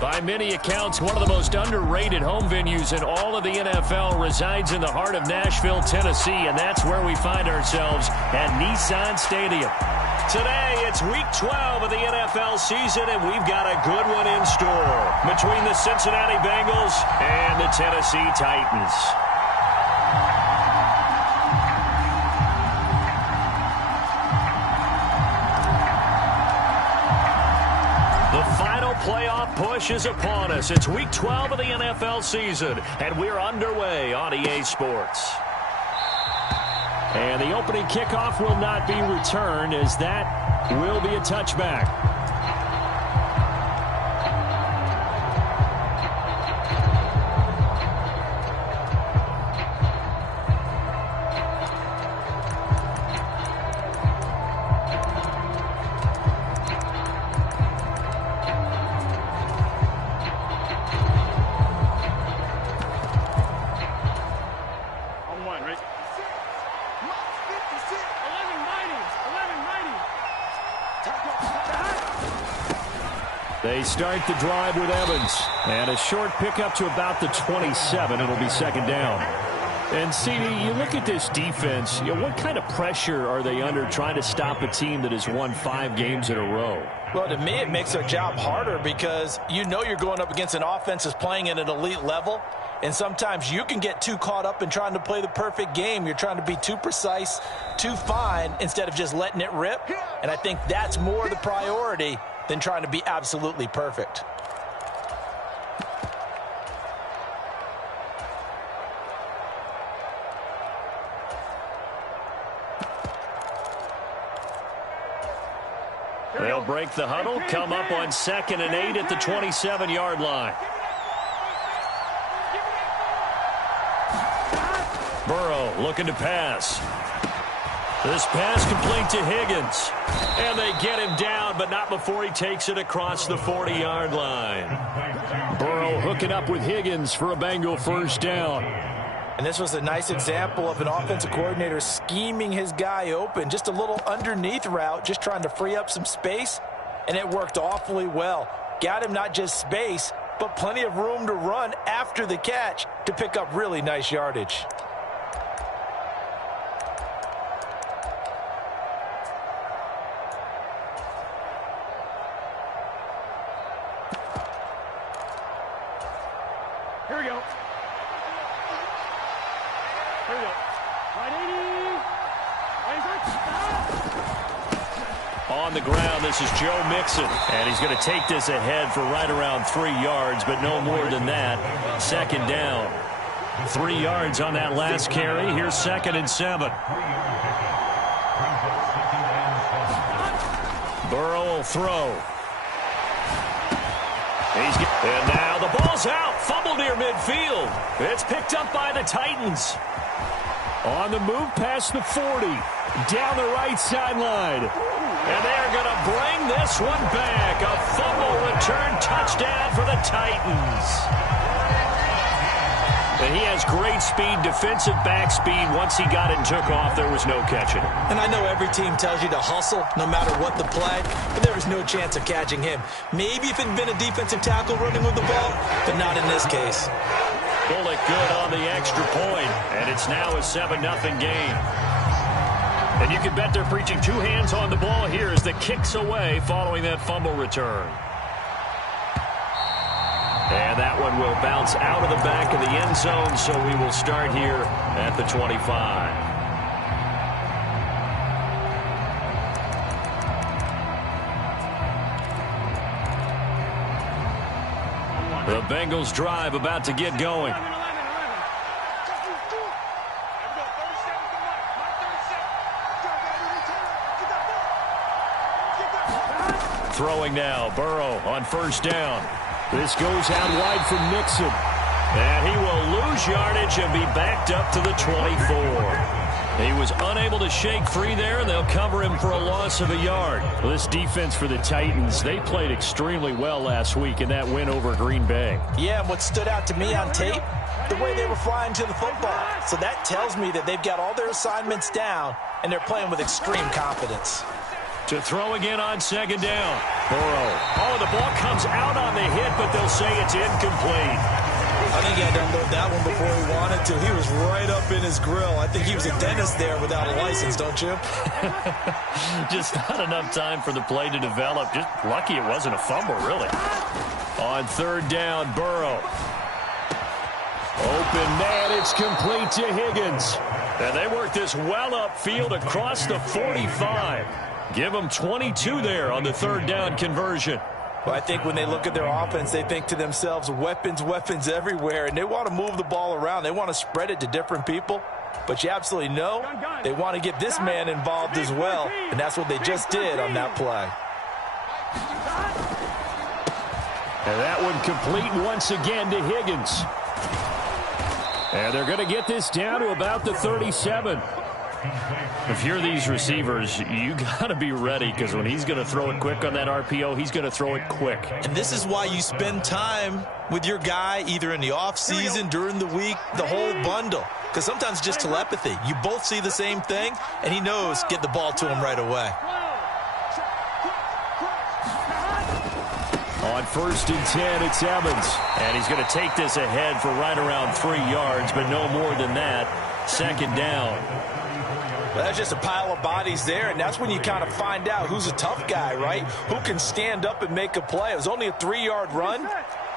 By many accounts, one of the most underrated home venues in all of the NFL resides in the heart of Nashville, Tennessee, and that's where we find ourselves at Nissan Stadium. Today, it's Week 12 of the NFL season, and we've got a good one in store between the Cincinnati Bengals and the Tennessee Titans. The final playoff push is upon us. It's Week 12 of the NFL season, and we're underway on EA Sports. And the opening kickoff will not be returned, as that will be a touchback. They start the drive with Evans, and a short pickup to about the 27. It'll be second down. And, CD, you look at this defense, what kind of pressure are they under trying to stop a team that has won 5 games in a row? Well, to me, it makes their job harder because you know you're going up against an offense that's playing at an elite level, and sometimes you can get too caught up in trying to play the perfect game. You're trying to be too precise, too fine, instead of just letting it rip, and I think that's more the priority than trying to be absolutely perfect. They'll break the huddle, come up on 2nd and 8 at the 27-yard line. Burrow looking to pass. This pass complete to Higgins. And they get him down, but not before he takes it across the 40-yard line. Burrow hooking up with Higgins for a Bengal first down. And this was a nice example of an offensive coordinator scheming his guy open. Just a little underneath route, just trying to free up some space, and it worked awfully well. Got him not just space, but plenty of room to run after the catch to pick up really nice yardage. Here we go. Here we go. Right 80. On the ground, this is Joe Mixon. And he's going to take this ahead for right around 3 yards, but no more than that. Second down. 3 yards on that last carry. Here's 2nd and 7. Burrow will throw. And now the ball's out. Fumble near midfield. It's picked up by the Titans. On the move past the 40. Down the right sideline. And they're going to bring this one back. A fumble return touchdown for the Titans. And he has great speed, defensive back speed. Once he got it and took off, there was no catching him. And I know every team tells you to hustle no matter what the play, but there was no chance of catching him. Maybe if it had been a defensive tackle running with the ball, but not in this case. Bullock good on the extra point, and it's now a 7-0 game. And you can bet they're preaching 2 hands on the ball here as the kick's away following that fumble return. And that one will bounce out of the back of the end zone, so we will start here at the 25. The Bengals drive about to get going. Throwing now, Burrow on first down. This goes out wide for Mixon. And he will lose yardage and be backed up to the 24. He was unable to shake free there, and they'll cover him for a loss of a yard. Well, this defense for the Titans, they played extremely well last week in that win over Green Bay. Yeah, and what stood out to me on tape, the way they were flying to the football. So that tells me that they've got all their assignments down, and they're playing with extreme confidence. To throw again on second down. Burrow. Oh, the ball comes out on the hit, but they'll say it's incomplete. I think he had to unload that one before he wanted to. He was right up in his grill. I think he was a dentist there without a license, don't you? Just not enough time for the play to develop. Just lucky it wasn't a fumble, really. On third down, Burrow. Open man, it's complete to Higgins. And they work this well upfield across the 45. Give them 22 there on the third down conversion. Well, I think when they look at their offense, they think to themselves, weapons, weapons everywhere, and they want to move the ball around. They want to spread it to different people, but you absolutely know they want to get this man involved as well, and that's what they just did on that play. And that one complete once again to Higgins. And they're going to get this down to about the 37. If you're these receivers, you got to be ready, because when he's going to throw it quick on that RPO, he's going to throw it quick. And this is why you spend time with your guy either in the offseason, during the week, the whole bundle. Because sometimes just telepathy. You both see the same thing, and he knows get the ball to him right away. On 1st and 10, it's Evans. And he's going to take this ahead for right around 3 yards, but no more than that. Second down. Well, that's just a pile of bodies there, and that's when you kind of find out who's a tough guy, right? Who can stand up and make a play. It was only a 3-yard run,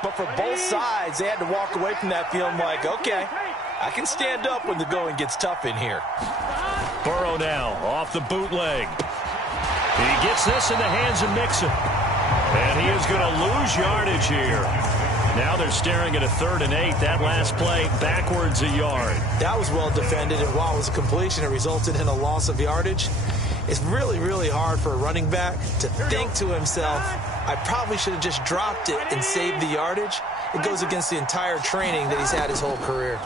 but for both sides, they had to walk away from that feeling like, okay, I can stand up when the going gets tough in here. Burrow now off the bootleg. He gets this in the hands of Mixon. And he is going to lose yardage here. Now they're staring at a 3rd and 8. That last play backwards a yard. That was well defended, and while it was a completion, it resulted in a loss of yardage. It's really, really hard for a running back to think to himself, I probably should have just dropped it and saved the yardage. It goes against the entire training that he's had his whole career.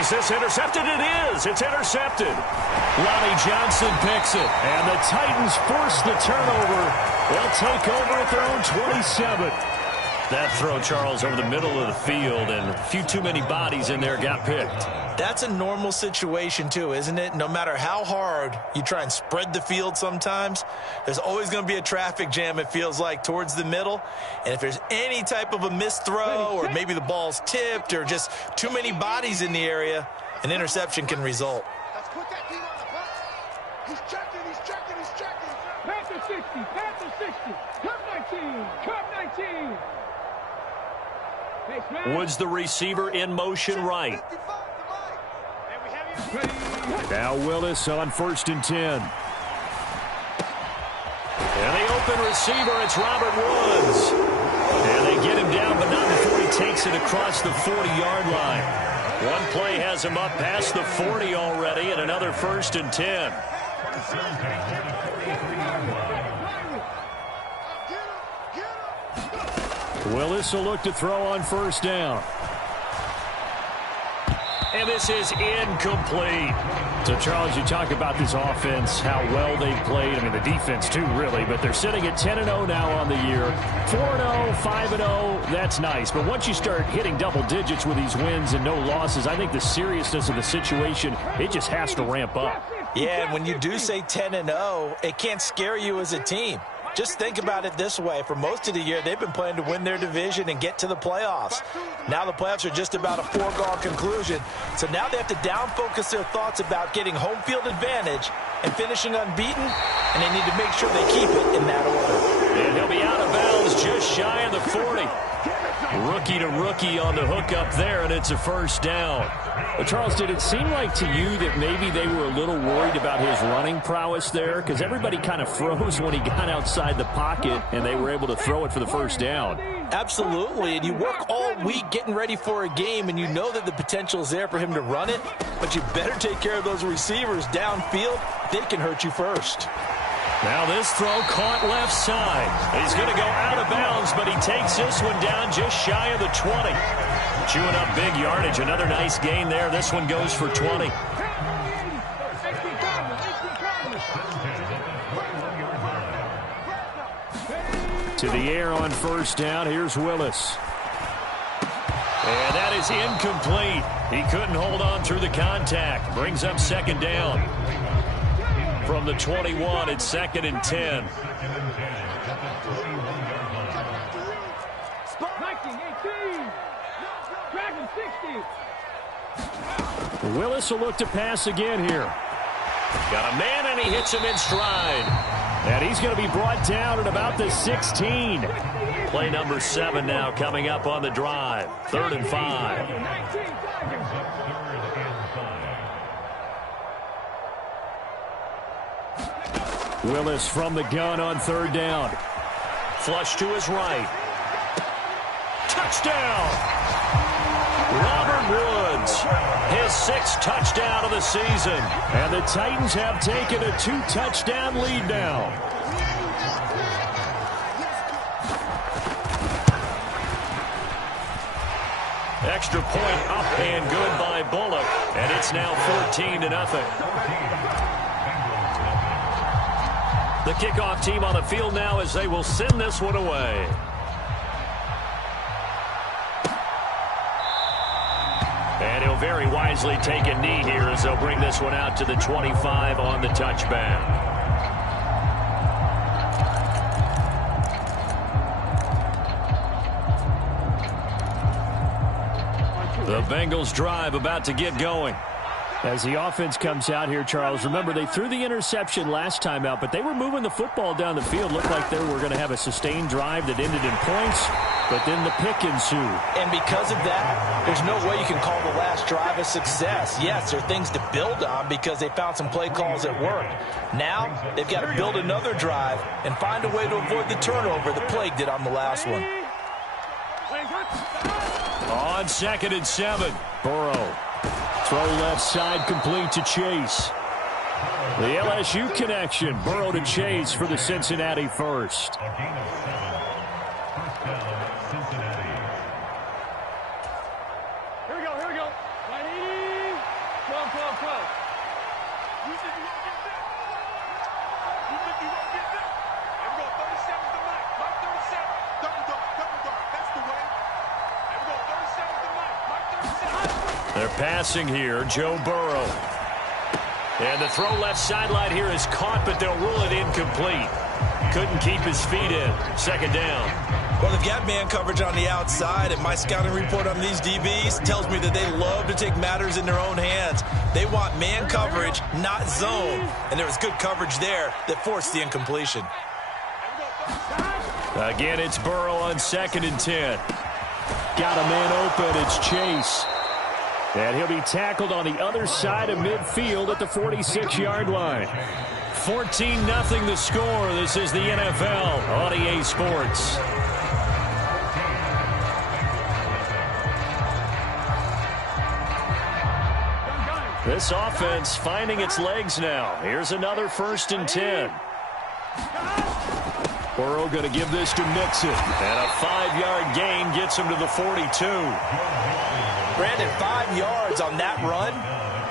Is this intercepted? It is. It's intercepted. Ronnie Johnson picks it. And the Titans force the turnover. They'll take over at their own 27. That throw, Charles, over the middle of the field, and a few too many bodies in there got picked. That's a normal situation, too, isn't it? No matter how hard you try and spread the field sometimes, there's always going to be a traffic jam, it feels like, towards the middle. And if there's any type of a missed throw, or maybe the ball's tipped, or just too many bodies in the area, an interception can result. Let's put that team on the bus. He's checking, he's checking, he's checking. Panther 60, Panther 60. Cup 19, Cup 19. Woods the receiver in motion right. Now Willis on 1st and 10. And the open receiver, it's Robert Woods. And they get him down, but not before he takes it across the 40-yard line. One play has him up past the 40 already, and another 1st and 10. Willis will look to throw on 1st down. And this is incomplete. So, Charles, you talk about this offense, how well they've played. I mean, the defense, too, really. But they're sitting at 10-0 now on the year. 4-0, 5-0, that's nice. But once you start hitting double digits with these wins and no losses, I think the seriousness of the situation, it just has to ramp up. Yeah, and when you do say 10-0, it can't scare you as a team. Just think about it this way. For most of the year, they've been playing to win their division and get to the playoffs. Now the playoffs are just about a foregone conclusion. So now they have to down-focus their thoughts about getting home field advantage and finishing unbeaten, and they need to make sure they keep it in that order. And he'll be out of bounds just shy of the 40. Rookie to rookie on the hook up there, and it's a 1st down. Well, Charles, did it seem like to you that maybe they were a little worried about his running prowess there? Because everybody kind of froze when he got outside the pocket, and they were able to throw it for the 1st down. Absolutely, and you work all week getting ready for a game, and you know that the potential is there for him to run it, but you better take care of those receivers downfield. They can hurt you first. Now this throw caught left side. He's going to go out of bounds, but he takes this one down just shy of the 20. Chewing up big yardage. Another nice gain there. This one goes for 20. To the air on 1st down. Here's Willis. And that is incomplete. He couldn't hold on through the contact. Brings up second down. From the 21, it's 2nd and 10. 19-18. Dragon 60. Willis will look to pass again here. Got a man, and he hits him in stride. And he's going to be brought down at about the 16. Play number 7 now coming up on the drive. 3rd and 5. Willis from the gun on 3rd down. Flush to his right. Touchdown! Robert Woods, his 6th touchdown of the season. And the Titans have taken a 2-touchdown lead now. Extra point up and good by Bullock. And it's now 14-0. The kickoff team on the field now as they will send this one away. And he'll very wisely take a knee here as they'll bring this one out to the 25 on the touchback. The Bengals drive about to get going. As the offense comes out here, Charles, remember they threw the interception last time out, but they were moving the football down the field. Looked like they were going to have a sustained drive that ended in points, but then the pick ensued. And because of that, there's no way you can call the last drive a success. Yes, there are things to build on because they found some play calls that worked. Now, they've got to build another drive and find a way to avoid the turnover the plague did on the last one. On 2nd and 7, Burrow. Throw left side complete to Chase. The LSU connection. Burrow to Chase for the Cincinnati first. Here we go, here we go. 180. 12, 12, 12. You think you won't get that? You think you won't get that? Here we go, 37's the mic. Mike 37. Double dog. That's the way. Here we go, 37's the mic. Mike 37. They're passing here. Joe Burrow. And the throw left sideline here is caught, but they'll rule it incomplete. Couldn't keep his feet in. 2nd down. Well, they've got man coverage on the outside, and my scouting report on these DBs tells me that they love to take matters in their own hands. They want man coverage, not zone. And there was good coverage there that forced the incompletion. Again, it's Burrow on 2nd and 10. Got a man open. It's Chase. And he'll be tackled on the other side of midfield at the 46-yard line. 14-0 the score. This is the NFL on EA Sports. This offense finding its legs now. Here's another 1st and 10. Burrow going to give this to Mixon. And a 5-yard gain gets him to the 42. Brandon, 5 yards on that run.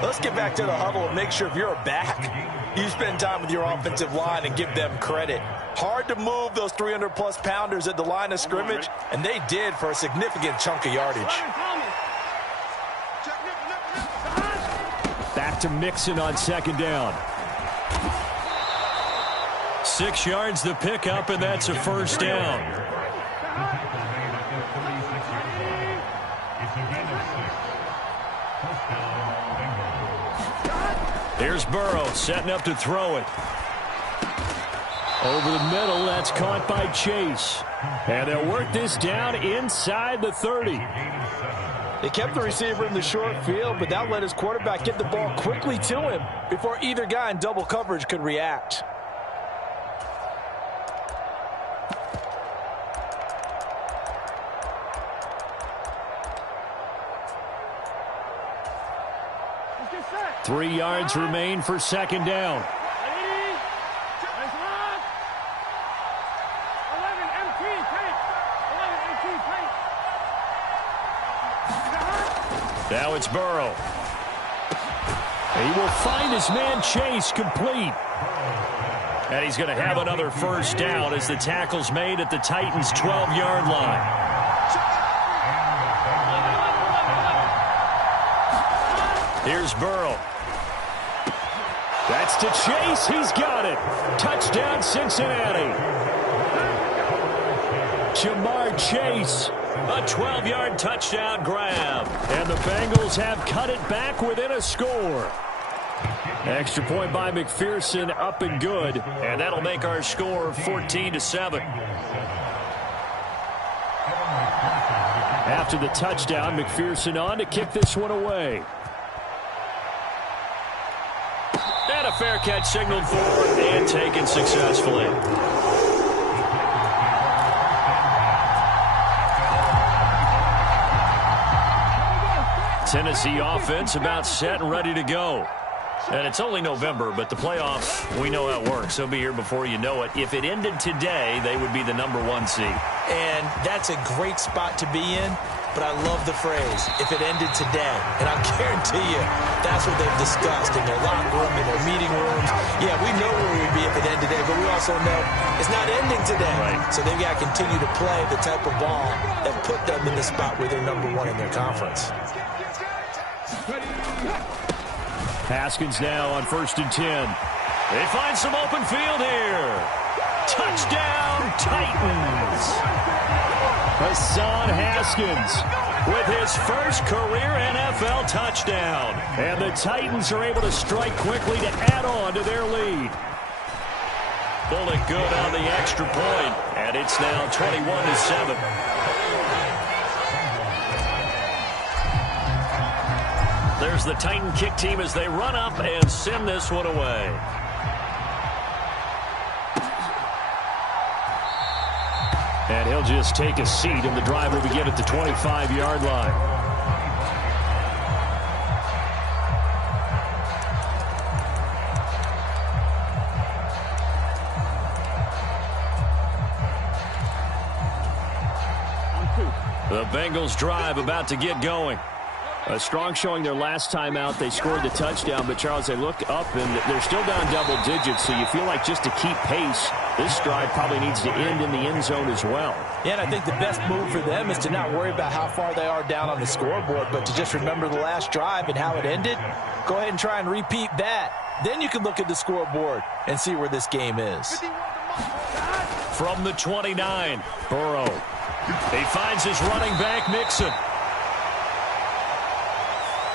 Let's get back to the huddle and make sure if you're a back, you spend time with your offensive line and give them credit. Hard to move those 300-plus pounders at the line of scrimmage, and they did for a significant chunk of yardage. Back to Mixon on 2nd down. 6 yards the pickup, and that's a 1st down. Here's Burrow setting up to throw it. Over the middle, that's caught by Chase. And they'll work this down inside the 30. They kept the receiver in the short field, but that let his quarterback get the ball quickly to him before either guy in double coverage could react. Set. 3 yards remain for 2nd down. 11 MT tight. 11 MT tight. Now it's Burrow. He will find his man Chase complete. And he's going to have another 1st down as the tackle's made at the Titans' 12-yard line. Here's Burrow. That's to Chase. He's got it. Touchdown, Cincinnati. Jamar Chase. A 12-yard touchdown grab. And the Bengals have cut it back within a score. Extra point by McPherson, up and good. And that'll make our score 14-7. After the touchdown, McPherson on to kick this one away. And a fair catch signaled for and taken successfully. Tennessee offense about set and ready to go. And it's only November, but the playoffs, we know how it works. They'll be here before you know it. If it ended today, they would be the #1 seed. And that's a great spot to be in, but I love the phrase, if it ended today. And I guarantee you, that's what they've discussed in their locker room, in their meeting rooms. Yeah, we know where we'd be if it ended today, but we also know it's not ending today. Right. So they've got to continue to play the type of ball that put them in the spot where they're #1 in their conference. Haskins now on 1st and 10. They find some open field here. Touchdown, Titans. Hassan Haskins with his first career NFL touchdown. And the Titans are able to strike quickly to add on to their lead. Bullet good on the extra point, and it's now 21-7. There's the Titan kick team as they run up and send this one away. And he'll just take a seat, and the drive will begin at the 25-yard line. The Bengals drive about to get going. A strong showing their last time out. They scored the touchdown, but, Charles, they look up, and they're still down double digits, so you feel like just to keep pace, this drive probably needs to end in the end zone as well. Yeah, and I think the best move for them is to not worry about how far they are down on the scoreboard, but to just remember the last drive and how it ended. Go ahead and try and repeat that. Then you can look at the scoreboard and see where this game is. From the 29, Burrow. He finds his running back, Mixon.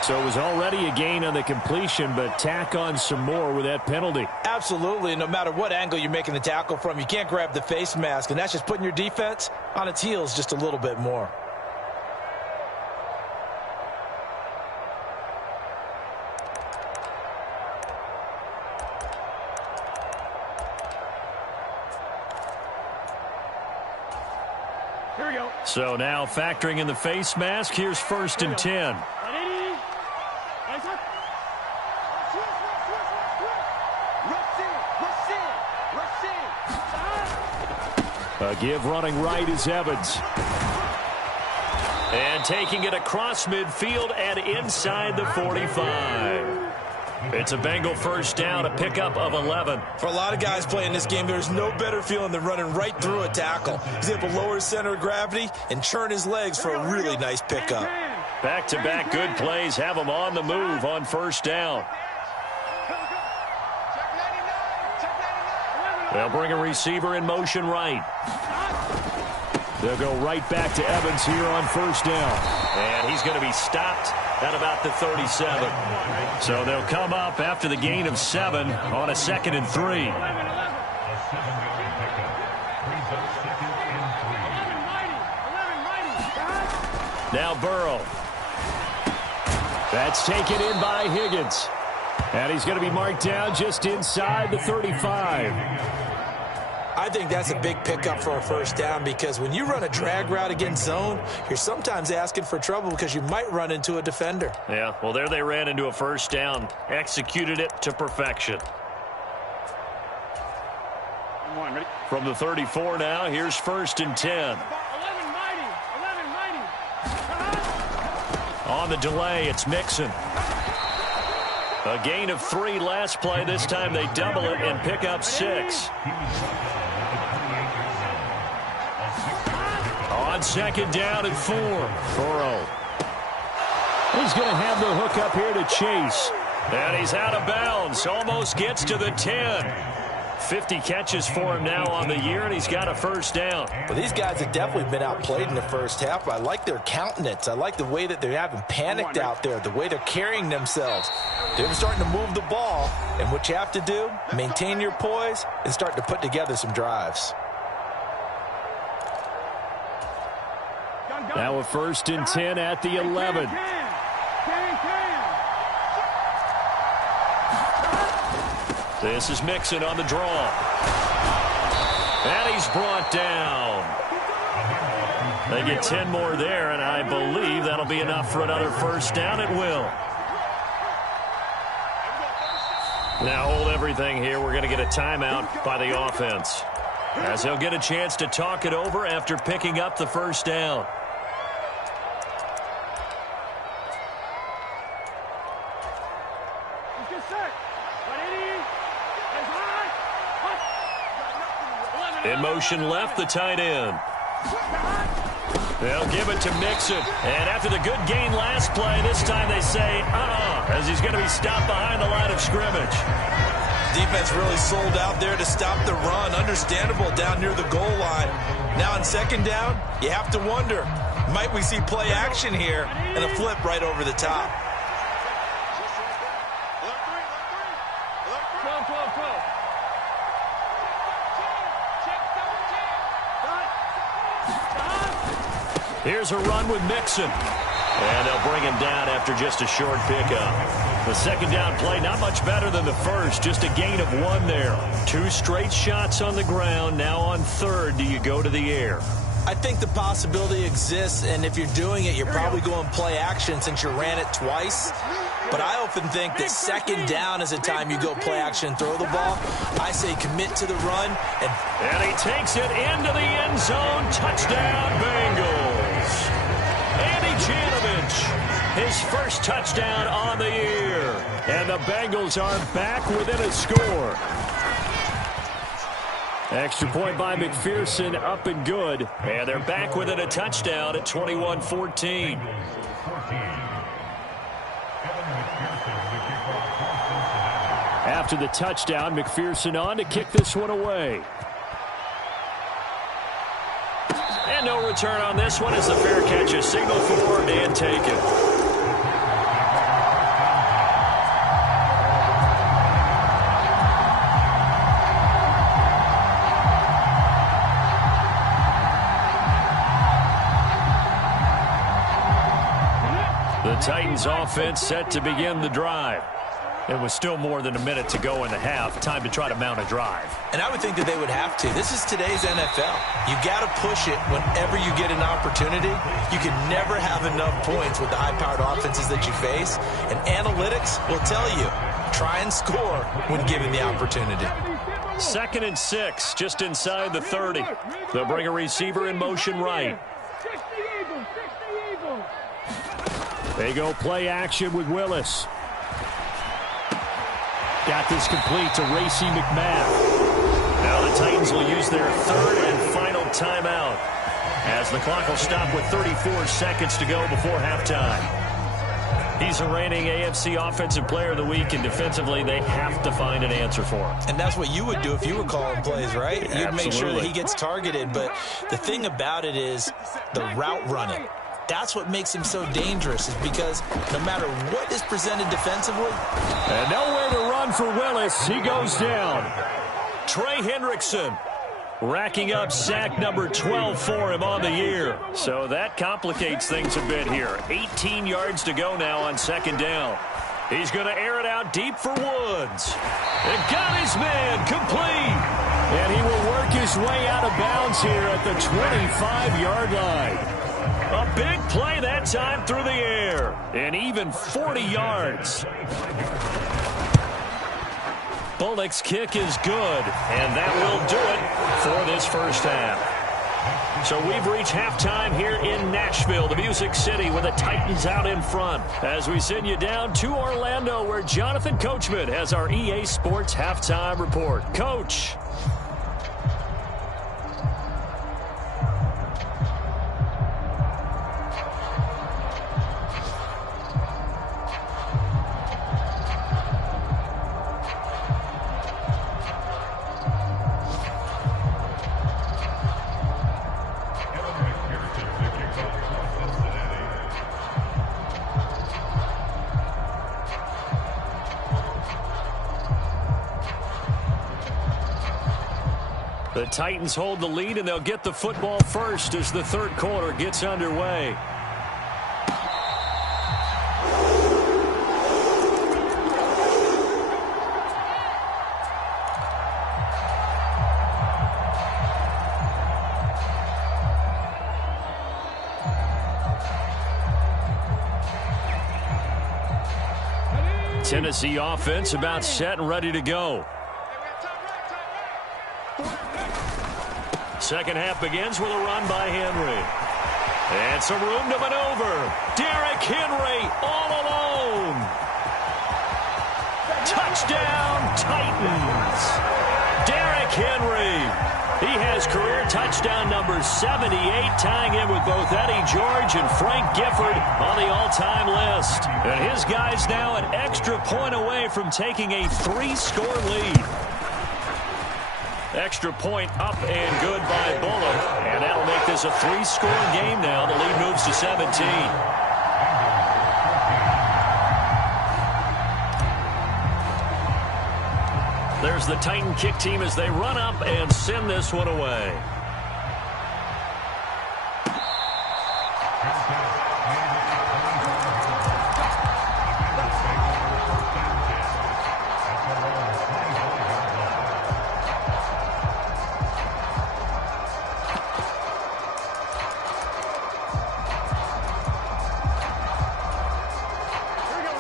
So it was already a gain on the completion, but tack on some more with that penalty. Absolutely. No matter what angle you're making the tackle from, you can't grab the face mask, and that's just putting your defense on its heels just a little bit more. Here we go. So now factoring in the face mask, here's 1st and 10. A give running right is Evans. And taking it across midfield and inside the 45. It's a Bengal first down, a pickup of 11. For a lot of guys playing this game, there's no better feeling than running right through a tackle. He's able to lower his center of gravity and churn his legs for a really nice pickup. Back-to-back good plays have them on the move on 1st down. They'll bring a receiver in motion right. They'll go right back to Evans here on 1st down. And he's going to be stopped at about the 37. So they'll come up after the gain of 7 on a 2nd and 3. Now Burrow. That's taken in by Higgins. And he's going to be marked down just inside the 35. I think that's a big pickup for a 1st down, because when you run a drag route against zone, you're sometimes asking for trouble because you might run into a defender. Yeah, well, there they ran into a 1st down. Executed it to perfection. From the 34 now, here's 1st and 10. On the delay, it's Mixon. A gain of 3 last play. This time they double it and pick up 6. On 2nd down and 4. Burrow. He's going to have the hook up here to Chase. And he's out of bounds. Almost gets to the 10. 50 catches for him now on the year, and he's got a first down. Well, these guys have definitely been outplayed in the first half, but I like their countenance. I like the way that they haven't panicked out there, the way they're carrying themselves. They're starting to move the ball, and what you have to do, maintain your poise and start to put together some drives. Now a 1st and 10 at the 11. This is Mixon on the draw. And he's brought down. They get 10 more there, and I believe that'll be enough for another first down. It will. Now hold everything here. We're going to get a timeout by the offense, as they'll get a chance to talk it over after picking up the first down. In motion left, the tight end. They'll give it to Mixon. And after the good gain last play, this time they say, as he's going to be stopped behind the line of scrimmage. Defense really sold out there to stop the run. Understandable down near the goal line. Now on 2nd down, you have to wonder, might we see play action here and a flip right over the top? Here's a run with Mixon. And they'll bring him down after just a short pickup. The 2nd down play, not much better than the first. Just a gain of 1 there. 2 straight shots on the ground. Now on 3rd, do you go to the air? I think the possibility exists, and if you're doing it, you're probably going play action since you ran it twice. But I often think that 2nd down is a time you go play action and throw the ball. I say commit to the run. And he takes it into the end zone. Touchdown, Bengals. Andy Janovich, his first touchdown on the year. And the Bengals are back within a score. Extra point by McPherson, up and good. And they're back within a touchdown at 21-14. After the touchdown, McPherson on to kick this one away. And no return on this one as the fair catch is signaled for and taken. The Titans offense set to begin the drive. It was still more than a minute to go in the half. Time to try to mount a drive. And I would think that they would have to. This is today's NFL. You got to push it whenever you get an opportunity. You can never have enough points with the high-powered offenses that you face. And analytics will tell you, try and score when given the opportunity. 2nd and 6, just inside the 30. They'll bring a receiver in motion right. They go play action with Willis. Got this complete to Racey McMath. Now the Titans will use their 3rd and final timeout, as the clock will stop with 34 seconds to go before halftime. He's a reigning AFC Offensive Player of the Week, and defensively they have to find an answer for him. And that's what you would do if you were calling plays, right? You'd Absolutely. make sure that he gets targeted. But the thing about it is the route running. That's what makes him so dangerous, is because no matter what is presented defensively. And nowhere to run for Willis. He goes down. Trey Hendrickson racking up sack number 12 for him on the year. So that complicates things a bit here. 18 yards to go now on 2nd down. He's going to air it out deep for Woods. And got his man complete. And he will work his way out of bounds here at the 25-yard line. A big play that time through the air. And even 40 yards. Bullock's kick is good. And that will do it for this first half. So we've reached halftime here in Nashville, the Music City, with the Titans out in front. As we send you down to Orlando, where Jonathan Coachman has our EA Sports halftime report. Coach. The Titans hold the lead, and they'll get the football first as the third quarter gets underway. Tennessee offense about set and ready to go. Second half begins with a run by Henry. And some room to maneuver. Derrick Henry all alone. Touchdown, Titans. Derrick Henry. He has career touchdown number 78, tying him with both Eddie George and Frank Gifford on the all-time list. And his guys now an extra point away from taking a 3-score lead. Extra point up and good by Bullock. And that'll make this a 3-score game now. The lead moves to 17. There's the Titan kick team as they run up and send this one away.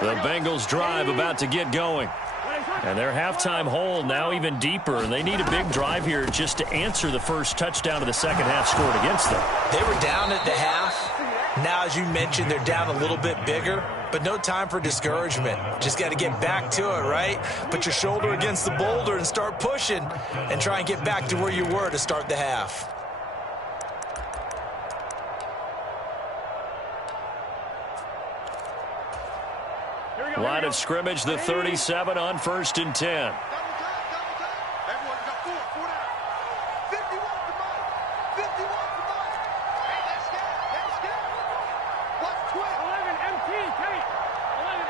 The Bengals drive about to get going. And their halftime hole now even deeper, and they need a big drive here just to answer the first touchdown of the second half scored against them. They were down at the half. Now, as you mentioned, they're down a little bit bigger, but no time for discouragement. Just got to get back to it, right? Put your shoulder against the boulder and start pushing and try and get back to where you were to start the half. Line of scrimmage, the 37 on 1st and 10. Everyone got four down. 51 to Mike. 51 to Mike. Hey, let's get it. What's 12? 11 empty. 11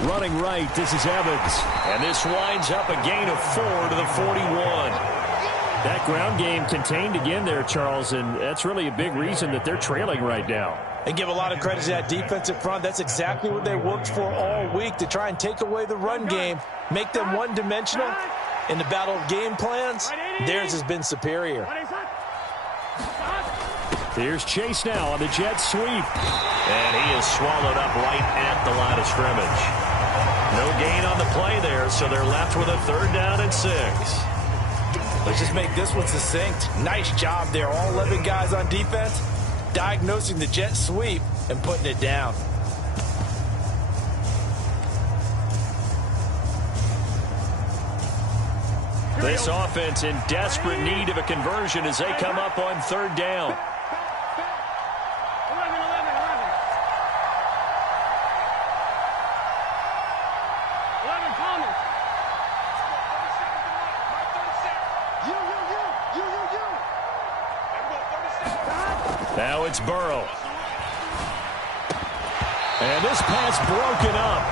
empty. Running right, this is Evans. And this winds up a gain of 4 to the 41. That ground game contained again there, Charles, and that's really a big reason that they're trailing right now. And give a lot of credit to that defensive front. That's exactly what they worked for all week, to try and take away the run game, make them one-dimensional. In the battle of game plans, theirs has been superior. Here's Chase now on the jet sweep. And he is swallowed up right at the line of scrimmage. No gain on the play there, so they're left with a 3rd down and 6. Let's just make this one succinct. Nice job there. All 11 guys on defense diagnosing the jet sweep and putting it down. This offense in desperate need of a conversion as they come up on 3rd down. 11 Thomas. Now it's Burrow. And this pass broken up.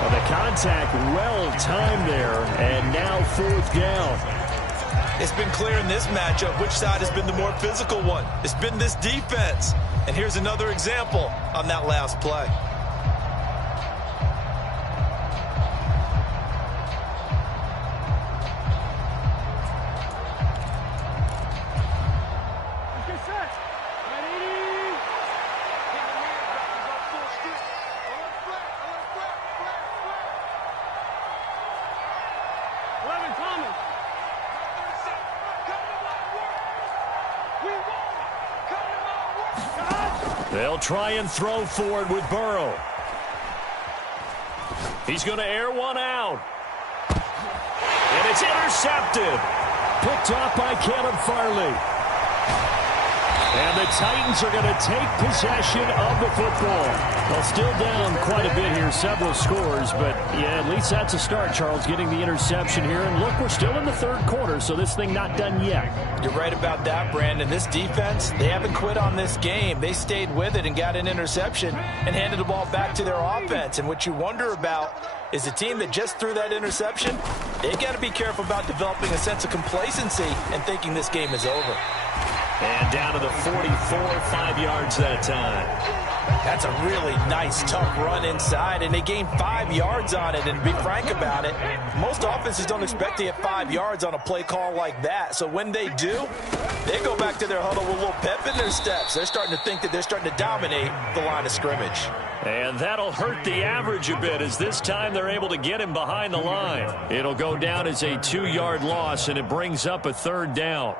Well, the contact well-timed there, and now 4th down. It's been clear in this matchup which side has been the more physical one. It's been this defense. And here's another example on that last play. They'll try and throw forward with Burrow. He's going to air one out. And it's intercepted. Picked off by Caleb Farley. And the Titans are going to take possession of the football. Well, still down quite a bit here, several scores, but yeah, at least that's a start, Charles, getting the interception here. And look, we're still in the third quarter, so this thing not done yet. You're right about that, Brandon. This defense, they haven't quit on this game. They stayed with it and got an interception and handed the ball back to their offense. And what you wonder about is the team that just threw that interception, they've got to be careful about developing a sense of complacency and thinking this game is over. And down to the 44, 5 yards that time. That's a really nice, tough run inside, and they gained 5 yards on it. And to be frank about it, most offenses don't expect to get 5 yards on a play call like that. So when they do, they go back to their huddle with a little pep in their steps. They're starting to think that they're starting to dominate the line of scrimmage. And that'll hurt the average a bit, as this time they're able to get him behind the line. It'll go down as a 2-yard loss, and it brings up a third down.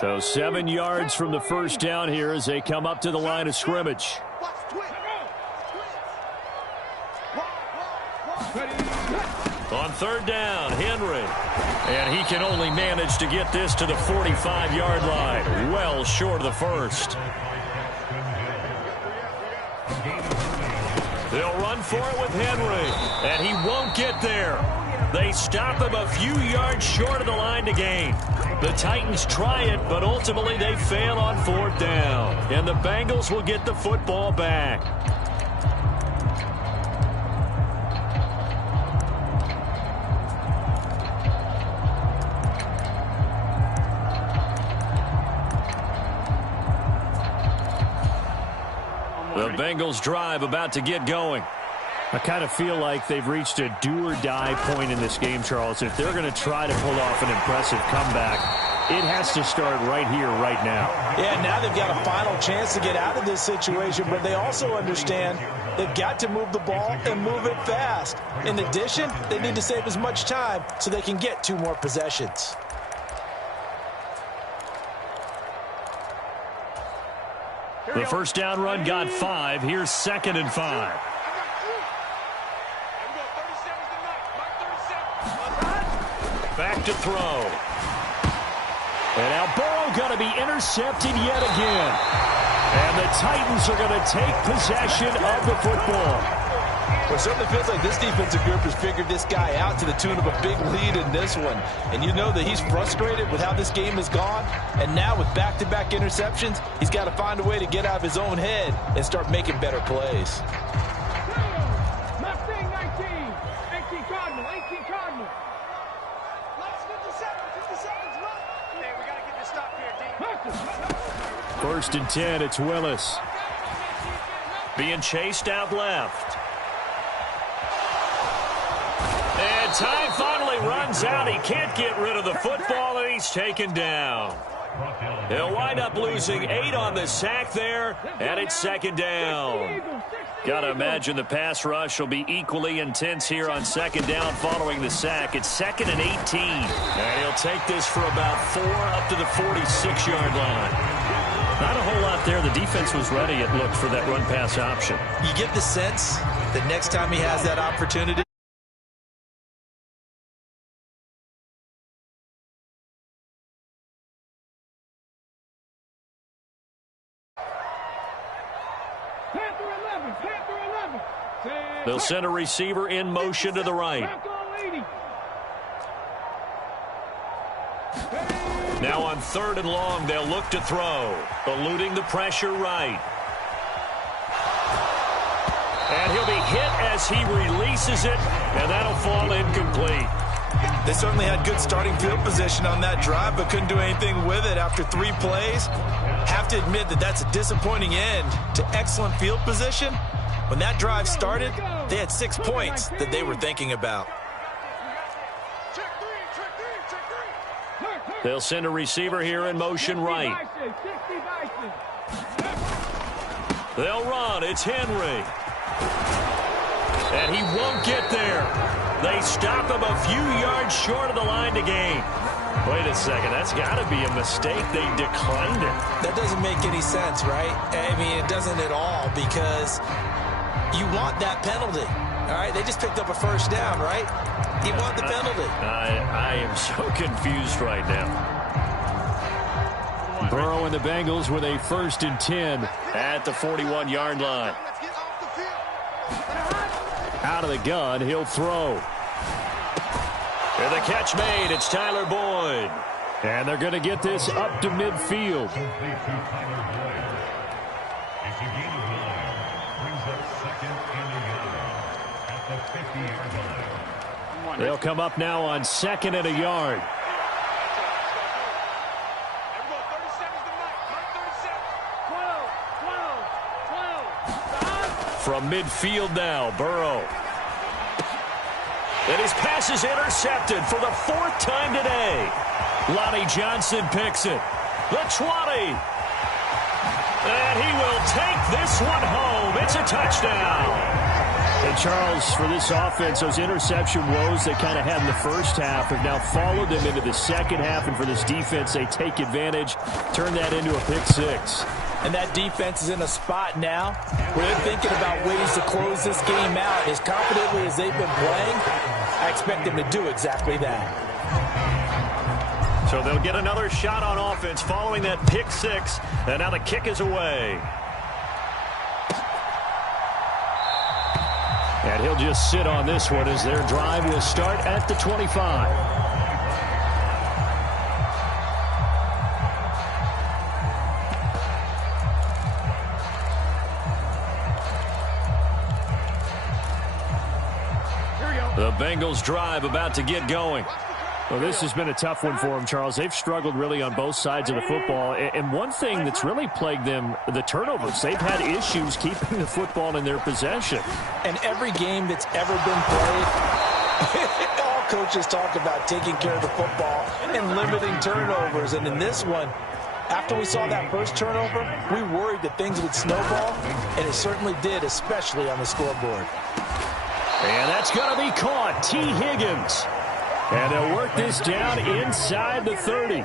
So 7 yards from the first down here as they come up to the line of scrimmage. On third down, Henry. And he can only manage to get this to the 45-yard line. Well short of the first. They'll run for it with Henry. And he won't get there. They stop him a few yards short of the line to gain. The Titans try it, but ultimately they fail on fourth down. And the Bengals will get the football back. The Bengals drive about to get going. I kind of feel like they've reached a do-or-die point in this game, Charles. If they're going to try to pull off an impressive comeback, it has to start right here, right now. Yeah, now they've got a final chance to get out of this situation, but they also understand they've got to move the ball and move it fast. In addition, they need to save as much time so they can get 2 more possessions. The first down run got 5. Here's 2nd and 5. Back to throw. And now Burrow going to be intercepted yet again. And the Titans are going to take possession of the football. Well, it certainly feels like this defensive group has figured this guy out to the tune of a big lead in this one. And you know that he's frustrated with how this game has gone. And now with back-to-back interceptions, he's got to find a way to get out of his own head and start making better plays. First and 10, it's Willis. Being chased out left. And time finally runs out. He can't get rid of the football, and he's taken down. He'll wind up losing 8 on the sack there, and it's 2nd down. Got to imagine the pass rush will be equally intense here on 2nd down following the sack. It's 2nd and 18. And he'll take this for about 4 up to the 46-yard line. Not a whole lot there. The defense was ready, it looked, for that run-pass option. You get the sense that next time he has that opportunity, they'll send a receiver in motion to the right. Now on 3rd and long, they'll look to throw, eluding the pressure right. And he'll be hit as he releases it, and that'll fall incomplete. They certainly had good starting field position on that drive, but couldn't do anything with it after 3 plays. Have to admit that that's a disappointing end to excellent field position. When that drive started, they had 6 points that they were thinking about. They'll send a receiver here in motion right. They'll run. It's Henry. And he won't get there. They stop him a few yards short of the line to gain. Wait a second. That's got to be a mistake. They declined it. That doesn't make any sense, right? I mean, it doesn't at all, because you want that penalty. All right, they just picked up a first down, right? He wanted the penalty. I am so confused right now. Burrow and the Bengals with a 1st and 10 at the 41-yard line. Out of the gun, he'll throw. And the catch made. It's Tyler Boyd. And they're going to get this up to midfield. They'll come up now on 2nd and a yard. From midfield now, Burrow. And his pass is intercepted for the 4th time today. Lonnie Johnson picks it. The 20. And he will take this one home. It's a touchdown. And Charles, for this offense, those interception woes they kind of had in the first half have now followed them into the second half. And for this defense, they take advantage, turn that into a pick 6. And that defense is in a spot now where they're thinking about ways to close this game out. As confidently as they've been playing, I expect them to do exactly that. So they'll get another shot on offense following that pick 6. And now the kick is away. And he'll just sit on this one as their drive will start at the 25. The Bengals drive about to get going. Well, this has been a tough one for them, Charles. They've struggled really on both sides of the football. And one thing that's really plagued them, the turnovers. They've had issues keeping the football in their possession. And every game that's ever been played, all coaches talk about taking care of the football and limiting turnovers. And in this one, after we saw that first turnover, we worried that things would snowball, and it certainly did, especially on the scoreboard. And that's going to be caught. T. Higgins. And they'll work this down inside the 30.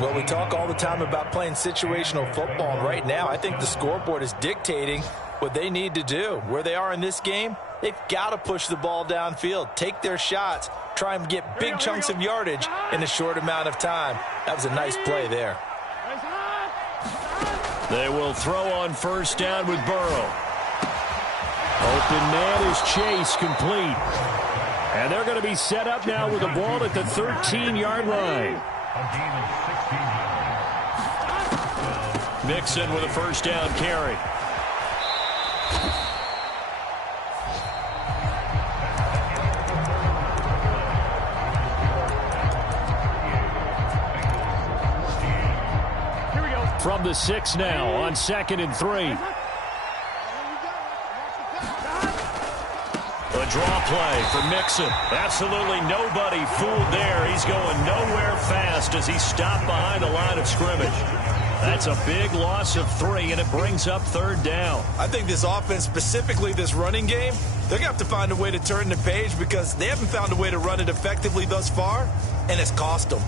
Well, we talk all the time about playing situational football. And right now, I think the scoreboard is dictating what they need to do. Where they are in this game, they've got to push the ball downfield, take their shots, try and get big chunks of yardage in a short amount of time. That was a nice play there. They will throw on 1st down with Burrow. Open man is Chase, complete. And they're going to be set up now with the ball at the 13-yard line. Mixon with a 1st down carry. From the 6 now on 2nd and 3. A draw play for Mixon. Absolutely nobody fooled there. He's going nowhere fast as he stopped behind the line of scrimmage. That's a big loss of 3, and it brings up 3rd down. I think this offense, specifically this running game, they're going to have to find a way to turn the page because they haven't found a way to run it effectively thus far, and it's cost them.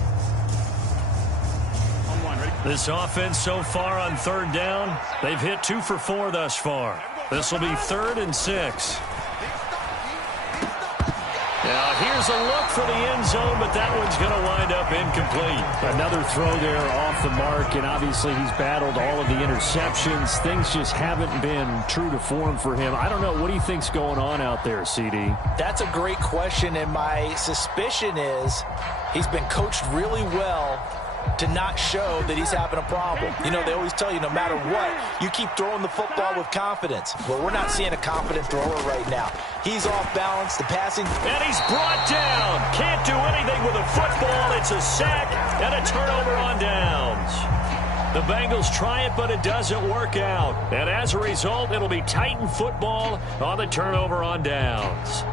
This offense so far on 3rd down, they've hit 2 for 4 thus far. This will be 3rd and 6. Now, here's a look for the end zone, but that one's going to wind up incomplete. Another throw there off the mark, and obviously he's battled all of the interceptions. Things just haven't been true to form for him. I don't know. What do you think's going on out there, CD? That's a great question, and my suspicion is he's been coached really well to not show that he's having a problem. You know, they always tell you no matter what, you keep throwing the football with confidence. Well, we're not seeing a confident thrower right now. He's off balance, the passing. And he's brought down. Can't do anything with a football. It's a sack and a turnover on downs. The Bengals try it, but it doesn't work out. And as a result, it'll be Titan football on the turnover on downs.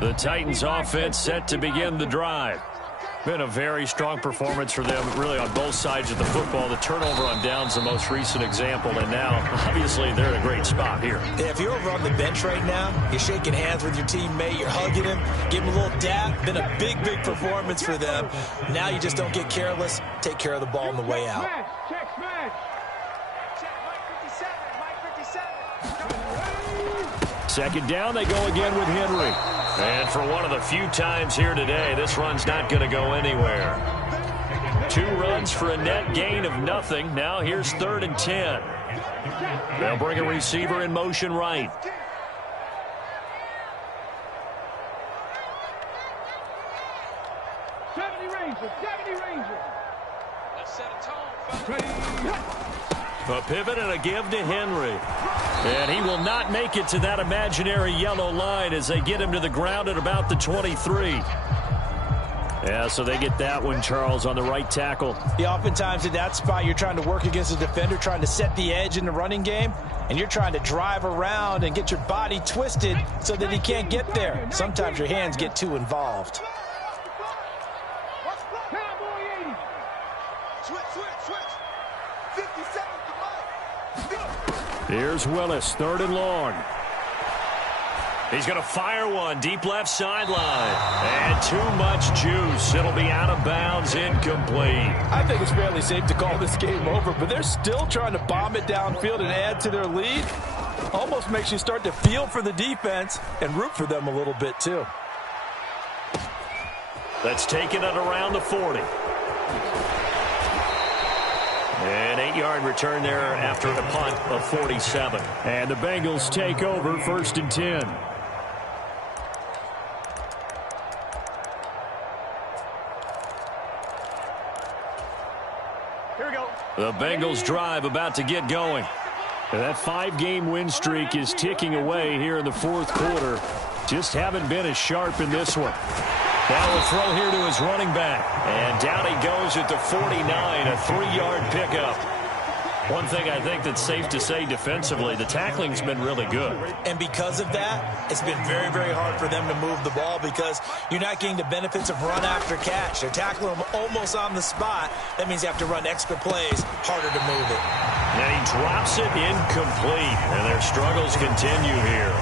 The Titans offense set to begin the drive. Been a very strong performance for them, really, on both sides of the football. The turnover on downs, the most recent example, and now, obviously, they're in a great spot here. Yeah, if you're over on the bench right now, you're shaking hands with your teammate, you're hugging him, give him a little dap. Been a big, big performance for them. Now you just don't get careless. Take care of the ball on the way out. Check, Mike 57, Mike 57. Second down, they go again with Henry. And for one of the few times here today, this run's not going to go anywhere. 2 runs for a net gain of nothing. Now here's 3rd and 10. They'll bring a receiver in motion right. A pivot and a give to Henry. And he will not make it to that imaginary yellow line as they get him to the ground at about the 23. Yeah, so they get that one, Charles, on the right tackle. Yeah, oftentimes in that spot, you're trying to work against a defender, trying to set the edge in the running game, and you're trying to drive around and get your body twisted so that he can't get there. Sometimes your hands get too involved. Here's Willis, 3rd and long. He's going to fire one deep left sideline. And too much juice. It'll be out of bounds, incomplete. I think it's fairly safe to call this game over, but they're still trying to bomb it downfield and add to their lead. Almost makes you start to feel for the defense and root for them a little bit, too. Let's take it at around the 40. An 8-yard return there after a punt of 47. And the Bengals take over 1st and 10. Here we go. The Bengals drive about to get going. And that 5-game win streak is ticking away here in the 4th quarter. Just haven't been as sharp in this one. Now will throw here to his running back. And down he goes at the 49, a 3-yard pickup. One thing I think that's safe to say defensively, the tackling's been really good. And because of that, it's been very, very hard for them to move the ball because you're not getting the benefits of run after catch. They're tackling them almost on the spot. That means you have to run extra plays, harder to move it. And he drops it incomplete. And their struggles continue here.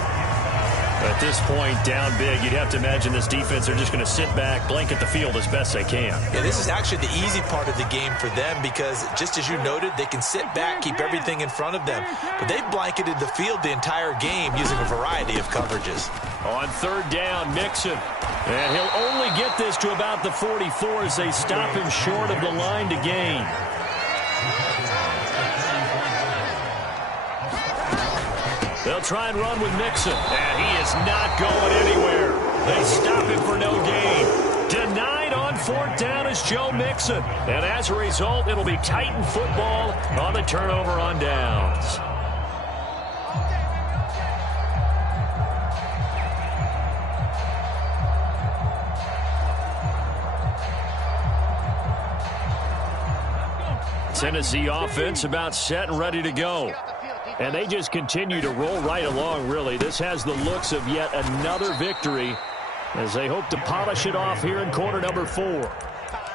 At this point, down big, you'd have to imagine this defense are just going to sit back, blanket the field as best they can. Yeah, this is actually the easy part of the game for them because, just as you noted, they can sit back, keep everything in front of them. But they've blanketed the field the entire game using a variety of coverages. On 3rd down, Mixon. And he'll only get this to about the 44 as they stop him short of the line to gain. They'll try and run with Mixon. And he is not going anywhere. They stop him for no gain. Denied on 4th down is Joe Mixon. And as a result, it'll be Titan football on the turnover on downs. Tennessee offense about set and ready to go. And they just continue to roll right along, really. This has the looks of yet another victory as they hope to polish it off here in quarter number 4.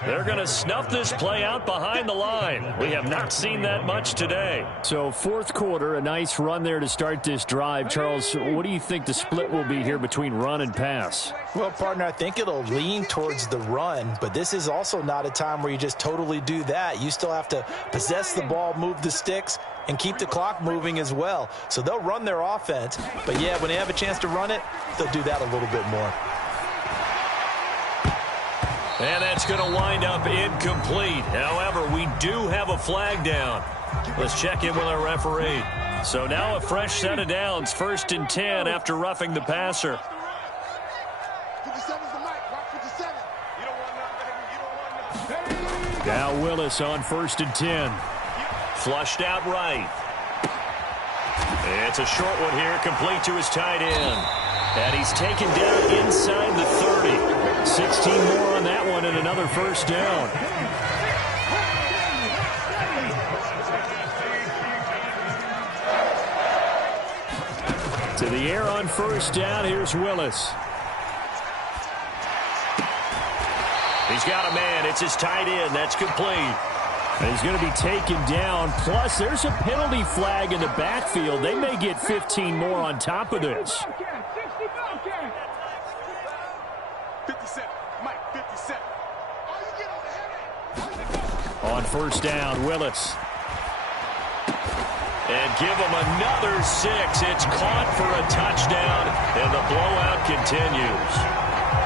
They're going to snuff this play out behind the line. We have not seen that much today. So 4th quarter, a nice run there to start this drive. Charles, what do you think the split will be here between run and pass? Well, partner, I think it'll lean towards the run, but this is also not a time where you just totally do that. You still have to possess the ball, move the sticks, and keep the clock moving as well. So they'll run their offense, but yeah, when they have a chance to run it, they'll do that a little bit more. And that's going to wind up incomplete. However, we do have a flag down. Let's check in with our referee. So now a fresh set of downs, 1st and 10 after roughing the passer. 57's the mic. Watch 57. You don't want none, baby. You don't want none. Now Willis on 1st and 10. Flushed out right. It's a short one here, complete to his tight end. And he's taken down inside the 30. 16 more on that one and another 1st down. To the air on 1st down, here's Willis. He's got a man. It's his tight end. That's complete. And he's going to be taken down. Plus, there's a penalty flag in the backfield. They may get 15 more on top of this. 57. Mike, 57. On 1st down, Willis. And give them another 6. It's caught for a touchdown, and the blowout continues.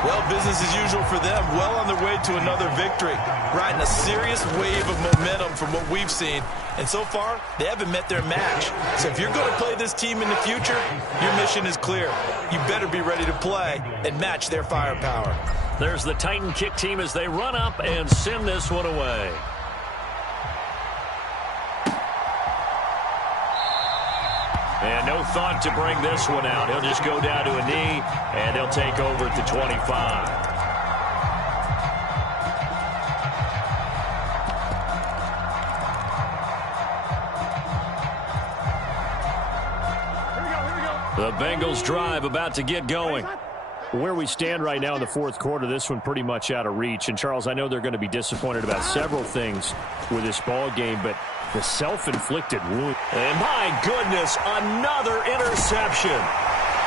Well, business as usual for them. Well on their way to another victory. Riding a serious wave of momentum from what we've seen. And so far, they haven't met their match. So if you're going to play this team in the future, your mission is clear. You better be ready to play and match their firepower. There's the Titan kick team as they run up and send this one away. And no thought to bring this one out. He'll just go down to a knee, and he'll take over at the 25. The Bengals drive about to get going. Where we stand right now in the fourth quarter, this one pretty much out of reach. And, Charles, I know they're going to be disappointed about several things with this ball game, but the self-inflicted wound. And my goodness, another interception.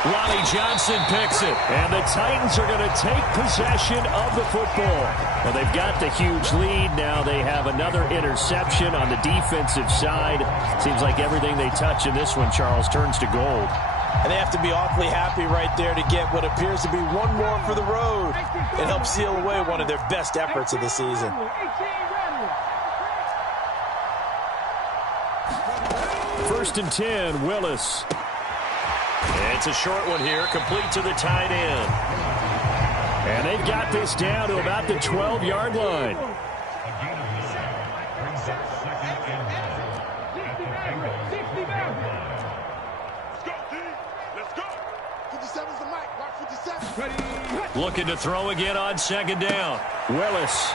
Lonnie Johnson picks it. And the Titans are going to take possession of the football. Well, they've got the huge lead. Now they have another interception on the defensive side. Seems like everything they touch in this one, Charles, turns to gold. And they have to be awfully happy right there to get what appears to be one more for the road. It helps seal away one of their best efforts of the season. First and 10, Willis. It's a short one here, complete to the tight end. And they've got this down to about the 12-yard line. Looking to throw again on second down. Willis.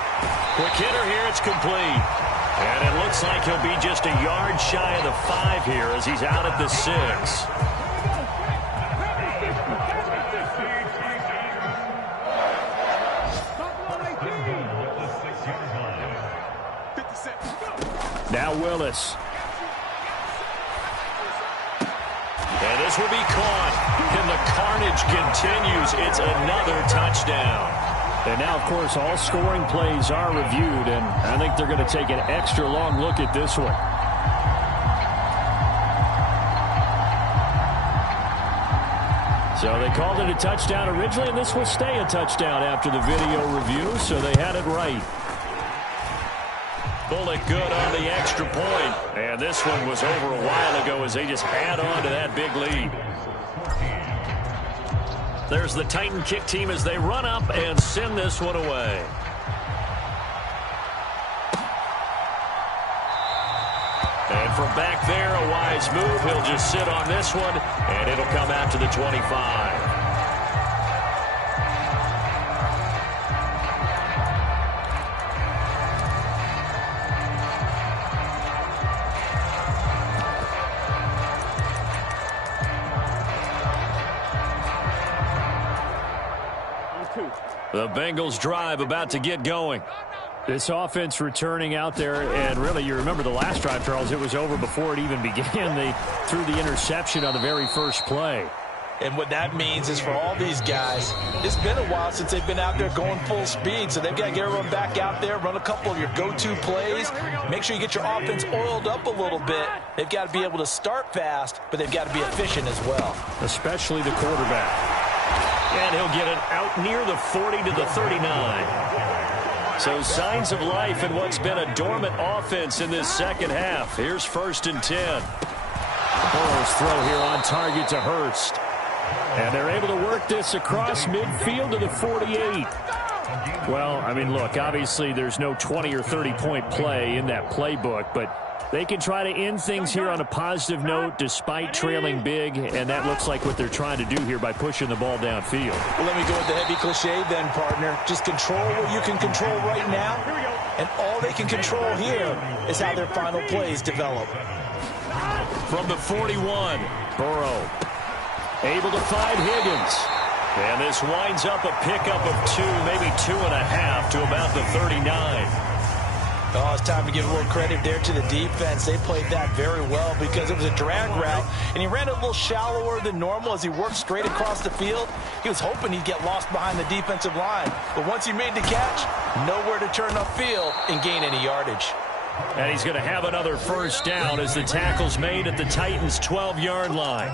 Quick hitter here, it's complete. And it looks like he'll be just a yard shy of the 5 here as he's out at the 6. Now Willis. And this will be caught. And the carnage continues. It's another touchdown. And now, of course, all scoring plays are reviewed, and I think they're going to take an extra long look at this one. So they called it a touchdown originally, and this will stay a touchdown after the video review, so they had it right. Bullet good on the extra point. And this one was over a while ago as they just had on to that big lead. There's the Titan kick team as they run up and send this one away. And from back there, a wise move. He'll just sit on this one, and it'll come out to the 25. The Bengals drive about to get going. This offense returning out there, and really, you remember the last drive, Charles, it was over before it even began. They threw the interception on the very first play. And what that means is for all these guys, it's been a while since they've been out there going full speed, so they've got to get everyone back out there, run a couple of your go-to plays, make sure you get your offense oiled up a little bit. They've got to be able to start fast, but they've got to be efficient as well. Especially the quarterback. And he'll get it out near the 40 to the 39. So signs of life in what's been a dormant offense in this second half. Here's first and 10. Burrow's throw here on target to Hurst. And they're able to work this across midfield to the 48. Well, I mean, look, obviously there's no 20 or 30-point play in that playbook, but they can try to end things here on a positive note despite trailing big, and that looks like what they're trying to do here by pushing the ball downfield. Well, let me go with the heavy cliche then, partner. Just control what you can control right now, and all they can control here is how their final plays develop. From the 41, Burrow able to find Higgins. And this winds up a pickup of 2, maybe 2.5 to about the 39. Oh, it's time to give a little credit there to the defense. They played that very well because it was a drag route, and he ran it a little shallower than normal as he worked straight across the field. He was hoping he'd get lost behind the defensive line, but once he made the catch, nowhere to turn upfield and gain any yardage. And he's going to have another first down as the tackle's made at the Titans' 12-yard line.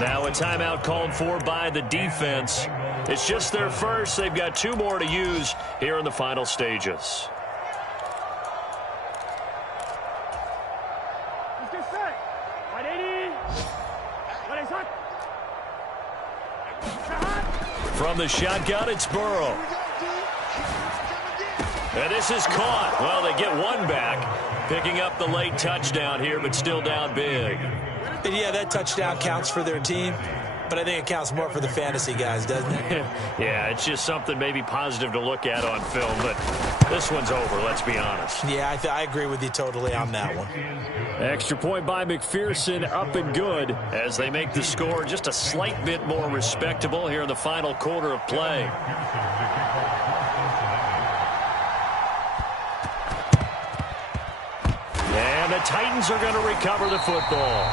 Now a timeout called for by the defense. It's just their first. They've got 2 more to use here in the final stages. Let's get set. 180. 180. From the shotgun, it's Burrow. And this is caught. Well, they get one back, picking up the late touchdown here, but still down big. And yeah, that touchdown counts for their team, but I think it counts more for the fantasy guys, doesn't it? Yeah, it's just something maybe positive to look at on film, but this one's over, let's be honest. Yeah, I agree with you totally on that one. Extra point by McPherson, up and good, as they make the score just a slight bit more respectable here in the final quarter of play. And the Titans are going to recover the football.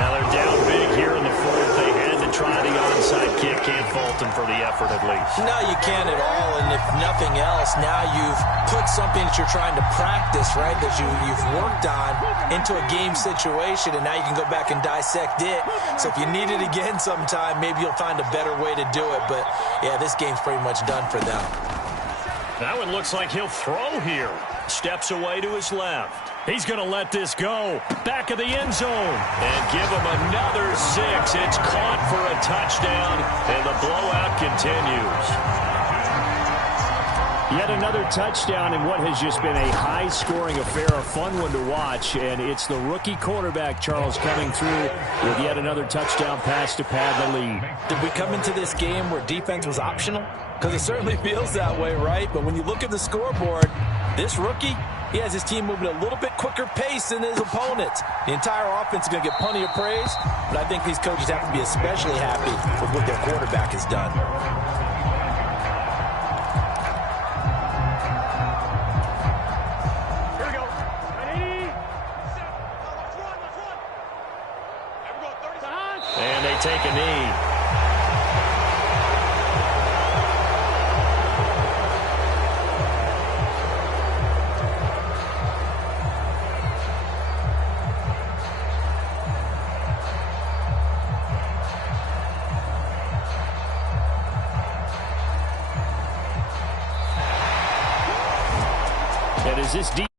Now they're down big here in the fourth. They had to try the onside kick. Can't fault them for the effort at least. No, you can't at all. And if nothing else, now you've put something that you're trying to practice, right, that you've worked on into a game situation, and now you can go back and dissect it. So if you need it again sometime, maybe you'll find a better way to do it. But, yeah, this game's pretty much done for them. That one looks like he'll throw here. Steps away to his left. He's going to let this go. Back of the end zone. And give him another 6. It's caught for a touchdown, and the blowout continues. Yet another touchdown in what has just been a high-scoring affair, a fun one to watch. And it's the rookie quarterback, Charles, coming through with yet another touchdown pass to pad the lead. Did we come into this game where defense was optional? Because it certainly feels that way, right? But when you look at the scoreboard, this rookie, he has his team moving a little bit quicker pace than his opponents. The entire offense is going to get plenty of praise, but I think these coaches have to be especially happy with what their quarterback has done. Here we go. 180. Let's run. And they take a knee. Is this deep?